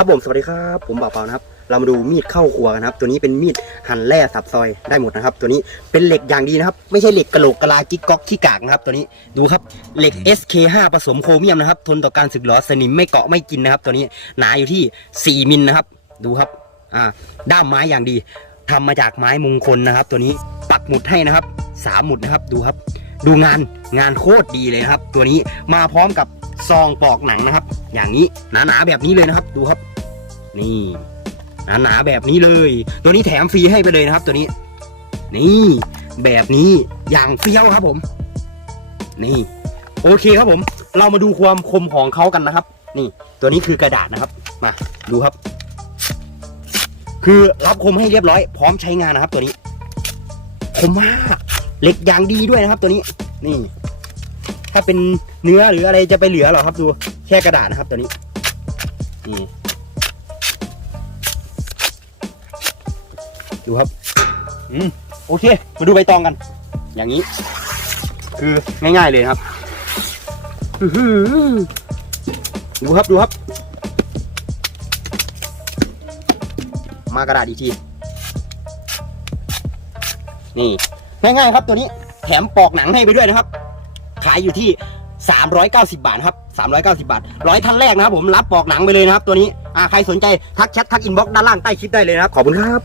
ครับผมสวัสดีครับ ผมบ่าวเปานะครับ เรามาดูมีดเข้าครัวกันะครับ ตัวนี้เป็นมีดหั่นแร่สับซอยได้หมดนะครับ ตัวนี้เป็นเหล็กอย่างดีนะครับ ไม่ใช่เหล็กกระโหลกกะลากิ๊กก๊อกขี้กากนะครับ ตัวนี้ดูครับเหล็ก SK5 ผสมโครเมียมนะครับ ทนต่อการสึกหรอสนิมไม่เกาะไม่กินนะครับ ตัวนี้หนาอยู่ที่ 4มิลนะครับ ดูครับอ่าด้ามไม้อย่างดีทำมาจากไม้มงคลนะครับ ตัวนี้ปักหมุดให้นะครับสามหมุดนะครับดูครับ ดูงานงานโคตรดีเลยครับ ตัวนี้มาพร้อมกับ ซองปอกหนังนะครับ อย่างนี้หนาๆแบบนี้เลยนะครับ ดูครับ นี่หนาๆแบบนี้เลย ตัวนี้แถมฟรีให้ไปเลยนะครับ ตัวนี้ นี่แบบนี้อย่างเฟี้ยวครับผม นี่ โอเคครับผม เรามาดูความคมของเขากันนะครับ นี่ ตัวนี้คือกระดาษนะครับ มาดูครับ คือรับคมให้เรียบร้อย พร้อมใช้งานนะครับ ตัวนี้ คมมากเหล็กอย่างดีด้วยนะครับ ตัวนี้ นี่ ถ้าเป็นเนื้อหรืออะไรจะไปเหลือหรอครับดูแค่กระดาษนะครับตัวนี้นี่ดูครับอืมโอเค มาดูใบตองกัน อย่างนี้ คือง่ายๆเลยครับอือหือดูครับดูครับ มากระดาษอีกทีนี่ง่ายๆครับตัวนี้แถมปอกหนังให้ไปด้วยนะครับ ขายอยู่ที่ 390 บาทครับ390 บาทร้อยท่านแรกนะครับผมรับปอกหนังไปเลยนะครับตัวนี้อ่าใครสนใจทักแชททักอินบ็อกซ์ด้านล่างใต้คลิปได้เลยนะครับขอบคุณครับ